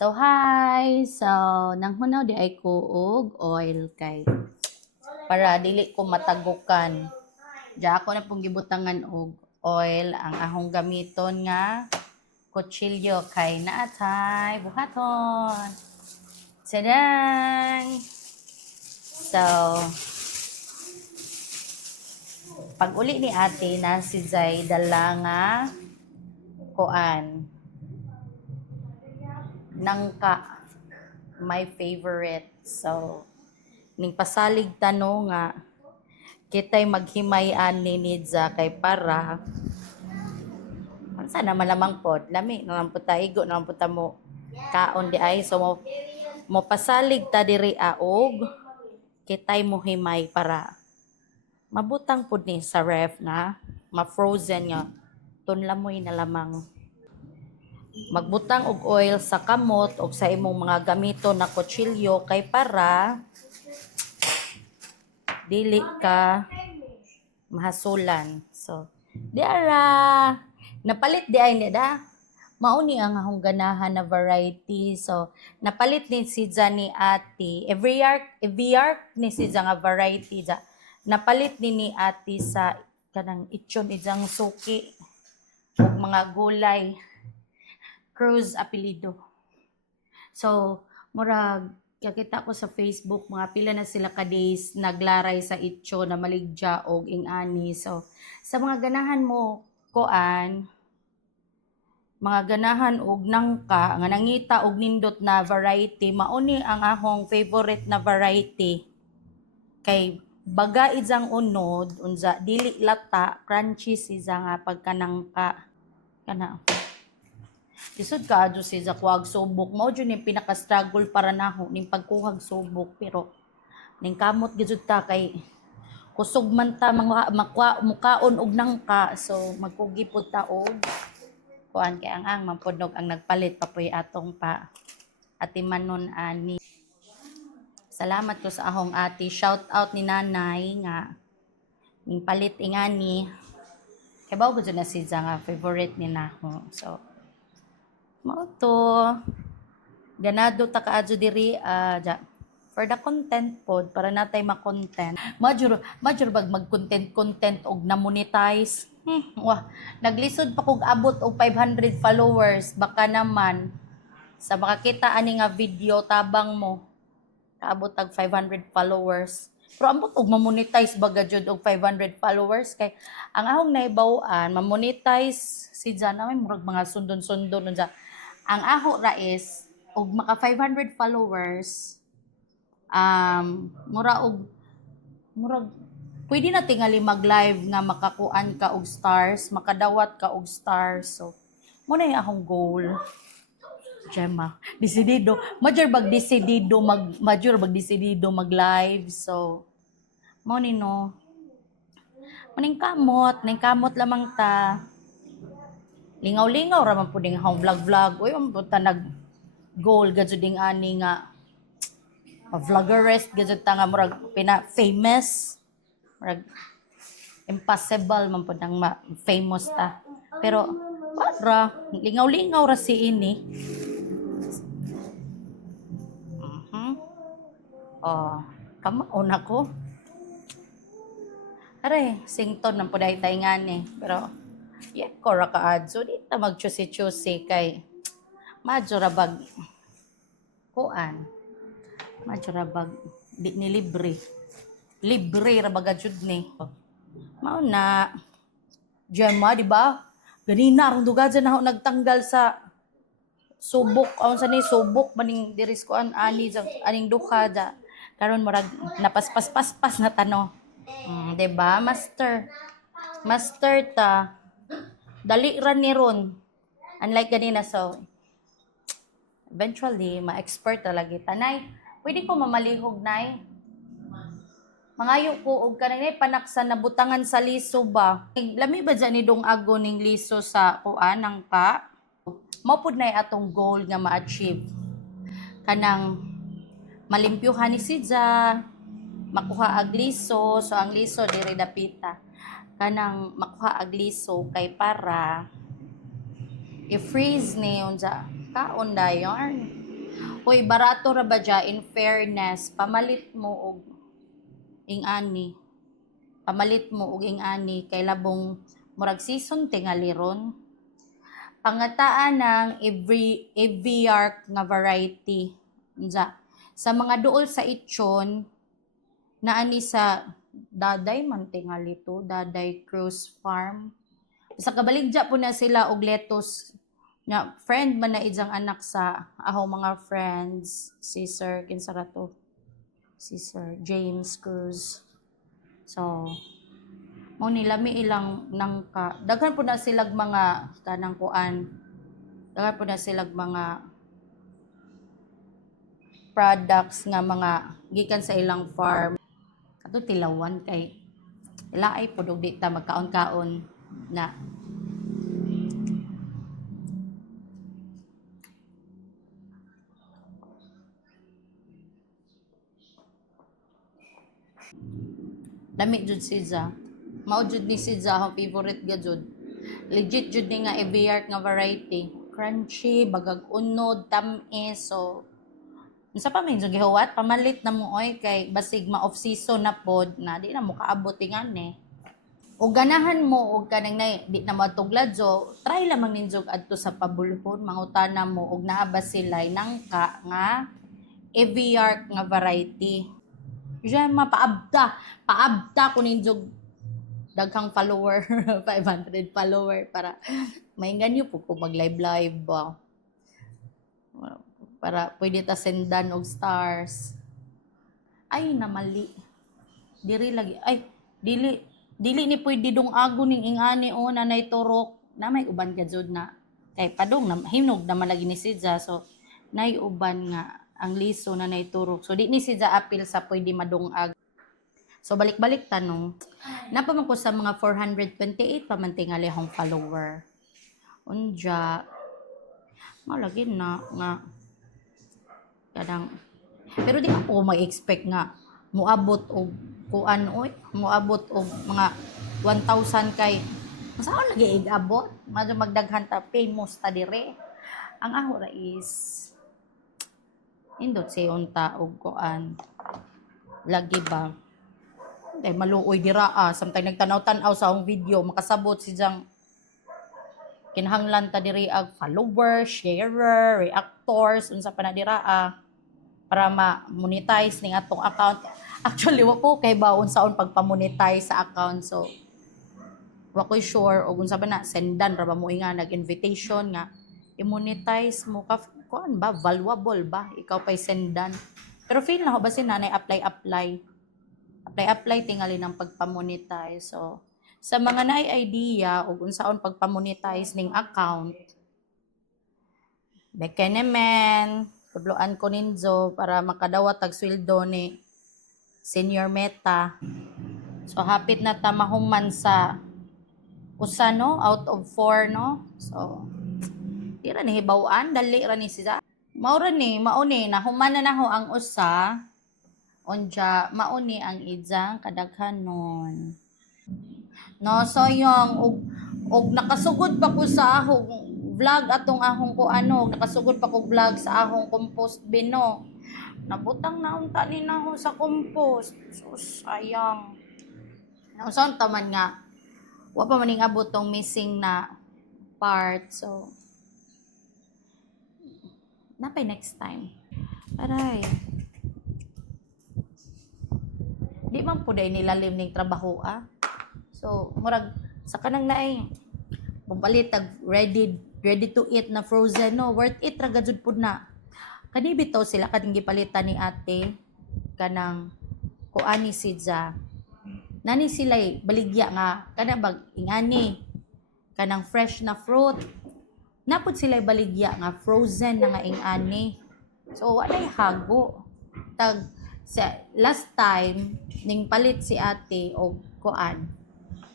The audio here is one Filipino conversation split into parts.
So, hi! So, nanghunaw di ay kuog oil kay para dili ko matagukan. Diya ako na pong gibutangan og oil ang ahong gamiton nga kutsilyo kay naatay buhaton. Tadang! So, pag uli ni ate na si Zay dala nga kuan nangka my favorite. So, ning pasalig tanong nga kitay maghimayan ni Nidza kay para sana malamang pod lami na lang po igo na lang po mo kaon di ay so mo pasalig ta diri aog kitay mo himay para mabutang pod ni sa ref na ma-frozen nga tunlamoy na lamang magbutang og oil sa kamot o sa imong mga gamito na kutsilyo kay para dili ka mahasulan. So, di ara napalit di ay nida. Mauni ang akong ganahan na variety. So, napalit ni si ni ate. Every year ni si nga variety. Napalit ni ate sa kanang itson ijang suki ug mga gulay. Cruz apelido. So, murag kakita ko sa Facebook, mga pila na sila ka days naglaray sa itso na maligya og ingani. So, sa mga ganahan mo, koan, mga ganahan og nangka, nga nangita og nindot na variety, mauni ang akong favorite na variety. Kay baga ijang unod, unza, dili lata, crunchy siya nga pagkanangka. Kana. Isod ka adyo siya kuhag subok mao jud ni pinaka-struggle para naho ning pagkuhag subok pero ning kamot gid ta kay kusog man ta mukaon og nangka so magkugi pud ta og kuan kay ang mampudnog ang nagpalit papoy atong pa atimanon ani. Salamat ko sa ahong ate, shout out ni nanay nga ning palit ingani kay bawo gud na siya nga favorite ni naho so mao to ganado ta kaadyo diri for the content pod para natay ma-content major bag mag-content og na-monetize naglisod pa kog abot og 500 followers baka naman sa makakita ani nga video tabang mo kaabot tag 500 followers pero ambot og ma-monetize baga jud og 500 followers kay ang ahong naibaw-an ma-monetize si Jana may murag mga sundon-sundon unsa ang aho ra is og maka 500 followers murag pwede na tingali mag-live nga makakuan ka og stars makadawat ka og stars so mo na akong goal Gemma desidido major bag desidido mag-live so mo ni no maning kamot lamang ta lingaw-lingaw ra man pud ning akong vlog oy ta nag goal gadyo ding ani nga vloggeress gadyo ta nga murag pina famous murag impossible man pud nang famous ta pero ra lingaw-lingaw ra si ini kamaon ako are sington man pud ay ngani pero kora kaadso di ta magchusi-chusi kay majurabag kuan majurabag di ni libre ra baga jud ni mao na Gemma di ba ganina rong dugad na ako nagtanggal sa subok aun sa ni subok maning diris ko ani aning duha da karon murag napaspas na tano di ba master ta dali ra ni ron unlike ganina so eventually ma-expert talaga tanay pwede ko mamalihog nay mangayo ko og kanay panaksan na butangan sa liso ba lami ba dyan ni dong ago ning liso sa kuan ng ka mao pud nay atong goal nga ma-achieve kanang malimpyuhan ni sidya makuha ag liso so ang liso diri dapita kanang makuha ag liso kay para i-freeze ni unsa kaon dayon Hoy, barato ra ba dya, in fairness, pamalit mo og ing-ani. Pamalit mo og ing-ani, kay labong murag season tingali ron. Pangataan ng Eviark nga variety. Unsa? Sa mga duol sa Itchon, naani sa Daday man tingali to, Daday Cruise Farm. Sa kabaligya po na sila og lettuce nga friend man na idyang anak sa aho mga friends, si Sir kinsara to, si Sir James Cruz. So mo nilami ilang nangka, daghan po na silag mga kanang kuan, daghan po na silag mga products nga mga gikan sa ilang farm. Ato tilawan kay ila ay pudog di ta magkaon-kaon na. Lami jud si Za. Mao jud ni si Za akong favorite ga jud. Legit jud ni nga Eviark nga variety. Crunchy, bagag unod, tamis. So unsa pa man jud gihuwat, pamalit na mo oy kay basig ma off season na pod na di na mo kaabot ingani. O ganahan mo og kanang na di na matuglad so try lamang ninjog adto sa pabulhon mangutana mo og naa ba sila'y nangka nga Eviark nga variety. Diyan paabda ko ninjog daghang follower, 500 follower para maingan niyo po mag live ba. Para pwede ta sendan og stars. Ay namali. Diri lagi ay dili ni pwede dong ago ning ingani o nanay turok na may uban ka jud na kay padong na hinog naman lagi ni Sidza so nay uban nga ang liso na nay turok so di ni Sidza apil sa pwede madungag. So balik-balik tanong napaman ko sa mga 428 pamantingali akong follower unja malagi na nga kadang pero di ako mag-expect nga muabot og kuan oy muabot og mga 1,000 kay saan lagi igabot medyo magdaghan ta famous ta dire ang aho ra is indot si unta og kuan lagi ba ay maluoy dira samtang nagtanaw-tanaw sa akong video makasabot si jang kinahanglan ta diri ag follower, sharer, reactors unsa pa na dira para ma-monetize ning atong account. Actually wa ko kay baon saon pagpa-monetize sa account so wa ko sure og unsa ba na sendan ra ba mo nga nag-invitation nga i-monetize mo ka kuan ba valuable ba ikaw pay sendan pero feel na ho ba nanay apply tingali ng pagpa-monetize so sa mga naay idea og unsaon pagpa-monetize ning account bekenemen tudloan ko ninyo para makadawat tag sweldo ni Senior Meta. So hapit na ta mahuman sa usa no out of 4 no. So di ra ni hibaw-an dali ra ni siya. Mao ni nahuman na naho ang usa. Unja mao ni ang idzang kadaghanon. No so yung og nakasugod pa ko sa ahong vlog atong ahong ko nakasugod pa ko vlog sa ahong compost bin no. Nabutang na unta ni naho sa compost. So sayang. Nausaon taman nga wa pa maning abot tong missing na part. So napay next time. Aray. Di man po day nilalim ning trabaho So murag sa kanang naay bumpalit tag ready to eat na frozen no worth it ra gud pud na kani bitaw sila kading gipalitan ni ate kanang kuani Sidza nani sila baligya nga kana bag ingani kanang fresh na fruit napud sila baligya nga frozen na nga ingani so walay hago tag sa last time ning palit si ate og kuan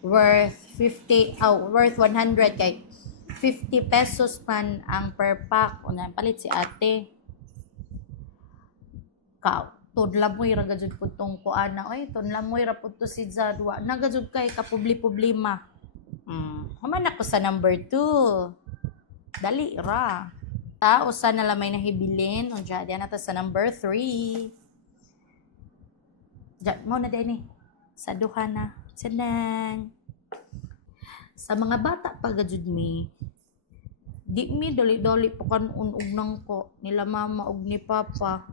worth 100 kay 50 pesos man ang per pack una palit si ate ka tudlamoy ra gajud pud tong kuan na oy tudlamoy ra pud to si Zadwa nagajud kay kapubli-problema haman ako sa number 2 dali ra Ta, usa na lang may nahibilin. O dyan, diyan na ta sa number 3. Diyan, mo na din eh. Sa duha na. Sanang. Sa mga bata pa gajud mi, di mi dali-dali po kan unog nang ko nila mama og ni papa.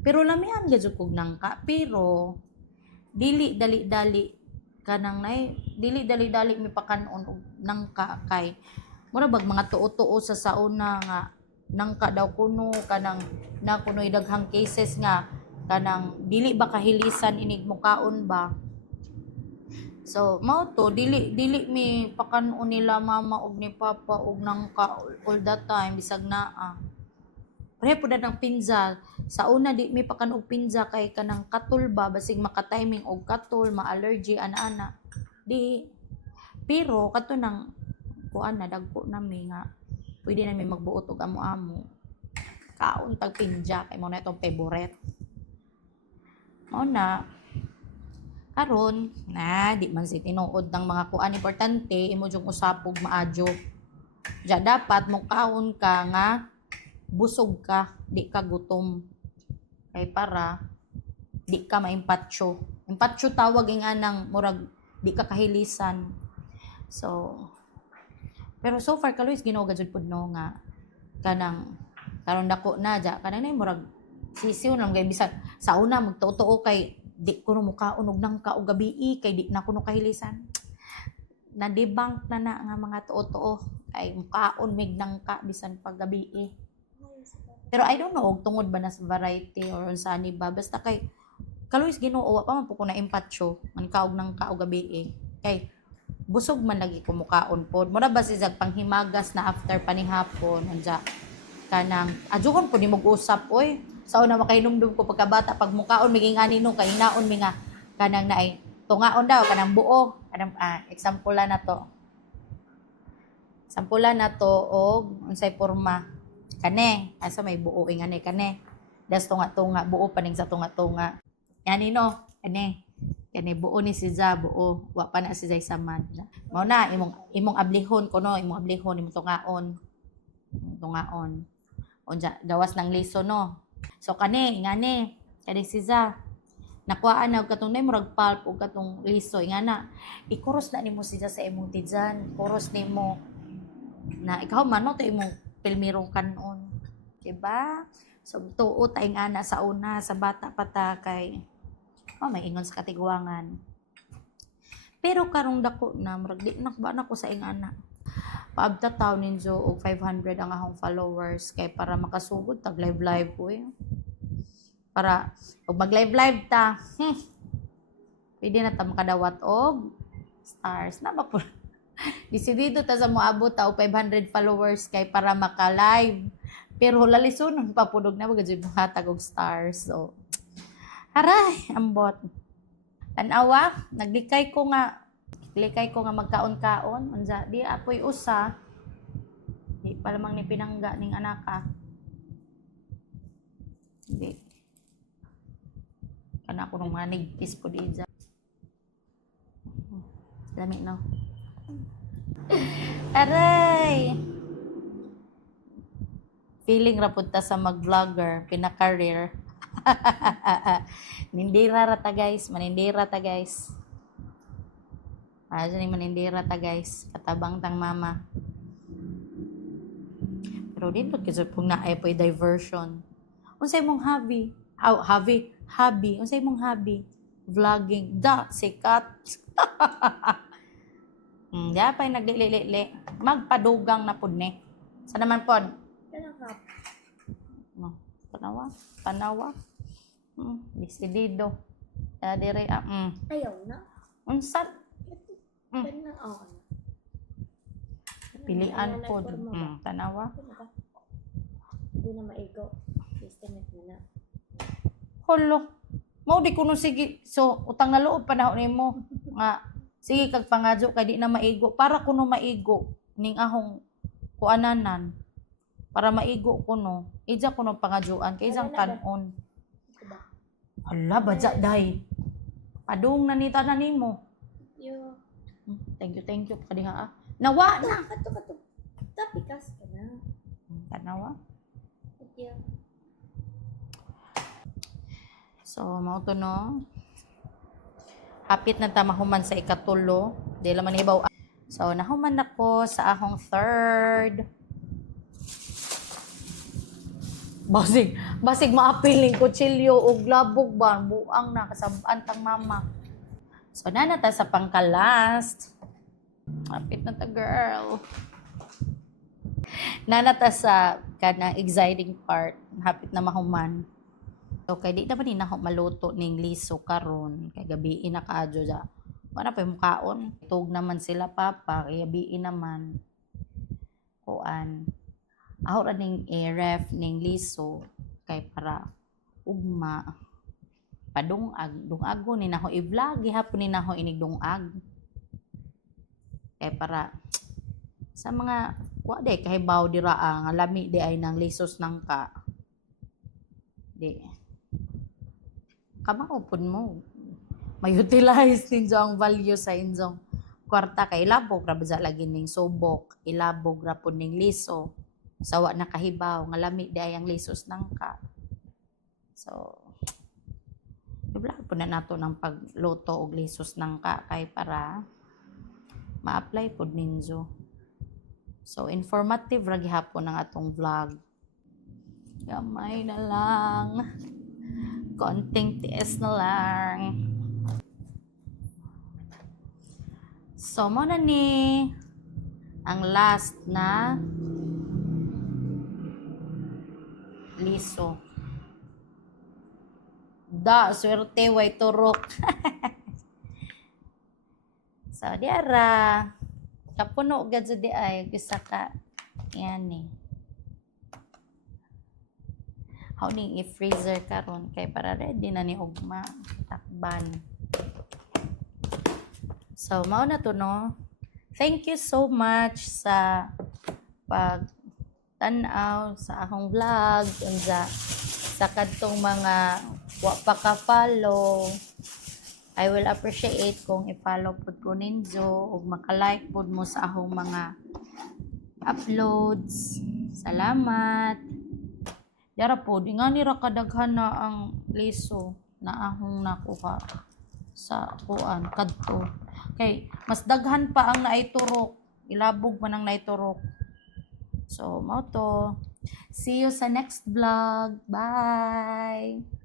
Pero lamian gajud kog nangka. Pero dili dali-dali kanang nay dili dali-dali mi pakanon og nangka kay mura bag mga tuo-tuo sa sauna nga nangka daw kuno kanang na kunoy daghang cases nga kanang dili ba kahilisan inig mo kaon ba. So mao to dili mi pakanon nila mama og ni papa og nangka all the time bisag naa. Pareho po na ng pinza. Sa una, di may pakan og pinza kay kanang katul ba, basig makatiming og katul, ma-allergy, ana-ana. Di. Pero, kato nang, kuan na, dagko nami nga, pwede na may magbuot og amo-amo. Kaon tag pinza, kay mo na itong favorite. Mo na, karon na, di man si tinuod ng mga kuan importante, imo yung usapog maadyo. Diya dapat, mong kaon ka nga, busog ka, di ka gutom. Kay para di ka maimpatyo. Impatyo tawag ing anang murag di ka kahilisan. So pero so far kaluis Ginoo gajud pud no nga kanang karon dako na ja kanang nay murag sisiw lang kay bisag sa una magtuo kay di kuno mukaon og nangka og gabi kay di na kuno kahilisan. Na debunk na nga mga tuo kay mukaon mig nangka bisan pag gabi. Pero I don't know, tungod ba na sa variety or unsani ba. Basta kay, kaluis Ginoo, pa man po ko na impatyo, man kaog ng kaog gabi Kay, busog man lagi kumukaon po. Mura ba si panghimagas na after panihapon, anja, kanang, adjukon po ni mag-usap, oy. Sa una makainumdum ko pagkabata, pag mukaon, miging ani nung, kahinaon mi nga, kanang naay, tungaon daw, kanang buo. Kanang, example na to. Example na to, og, unsay porma. Kane, asa may buo ingane kane. Das tunga-tunga, buo paning sa tunga-tunga. Yani no, kane buo ni si Za, buo. Wa pa na si Zay samad. Mao na imong ablihon kuno, imong ablihon imong tungaon. Tungaon. Unja gawas ng liso no. So kane ingane, kani si Za. Nakuhaan na katong nay murag pulp og katong liso ingana. Ikuros na nimo si Za sa imong tidyan. Kuros nimo na ikaw man no to imong pilmirong kanon. Diba? So, tuo tayong ana sa una, sa bata pata kay may ingon sa katiguangan. Pero karong dako na, murag di nakba na ko sa ingana. Paabta taon ninyo og 500 ang akong followers kay para makasugod tag live ko Para, pag mag-live ta, pwede na ta makadawat og stars. Na ba po? Disidido ta sa moabot ta og 500 followers kay para maka-live. Pero lalisunon papunog na magajud hatag og stars. So aray, ambot. Tanawa, naglikay ko nga magkaon-kaon unsa di apoy usa. Di pa lamang ni pinangga ning anaka. Di. Kana ko nung manigpis po di dyan. Lami no. Aray! Feeling rapunta sa mag-vlogger, pinaka-career. Nindira ta guys, manindira ta guys. Diyan manindira ta guys, katabang tang mama. Pero dito kasi kung naay po diversion. Unsay mong hobby? Hobby. Unsay mong hobby? Vlogging. Sikat. Diya pa'y naglili-li. Magpadugang na po ni. Sa naman po? Tanawa. Disidido. Dire. Ayaw na. Unsat? Pilian po. Tanawa. Hindi na maigo. Estimate mo na. Holo. Mao di kuno sige. So, utang na loob panahon nimo nga sige kag pangadyo kay di na maigo para kuno maigo ning ahong kuananan. Para maigo kuno. Ija kuno pangadyoan kay isang kanon. Hala, badya day. Padung na ni tanan nimo. Yo. Thank you kadiha. Nawa na. Kato. Tapikas ka na. Tanawa. Yeah. So, mao to no. Hapit na ta mahuman sa ikatulo. Di laman hibaw. So, nahuman ako sa akong third. Basig maapiling kutsilyo og labog ba buang na kasab-an tang mama. So, nanata sa pangkalast. Hapit na ta, girl. Nanata sa kanang exciting part. Hapit na mahuman. So, kay di naman ako maluto ning liso karon kay gabi na kaadyo ja. Wala pa yung kaon. Tug naman sila papa kay gabi naman. Kuan. Aho ra ning ref ning liso kay para ugma dungag ni nako i-vlog gihapon ni nako inig dungag kay para sa mga wa day kahibaw dira nga lami di ay nang lisos nangka di kamaupon mo may-utilize ninyo ang value sa inyong kwarta kay ilabog ra ba lagi ning subok ilabog ra pud ning liso sawa na kahibaw nga lami di ay ang lisos nangka. So i-vlog po na nato ng pagluto og lisos nangka kay para ma-apply pod ninyo. So informative ra gihapon ang atong vlog. Gamay na lang. Konting tiis na lang. So mo na ni ang last na liso. Da, swerte way turok. So, diara. Kapuno gad sa di ay gisa ka. Yan eh. How ning i-freezer karon kay para ready na ni ugma takban. So, mao na to no. Thank you so much sa pag tan-aw sa akong vlog unsa sa kadtong mga wa pa ka-follow. I will appreciate kung i-follow pod ko ninyo ug maka-like pod mo sa akong mga uploads. Salamat. Yara pod nga ni ra kadaghan na ang liso na akong nakuha sa kuan kadto. Kay mas daghan pa ang naiturok. Ilabog man ang naiturok. So, mao to. See you sa next vlog. Bye!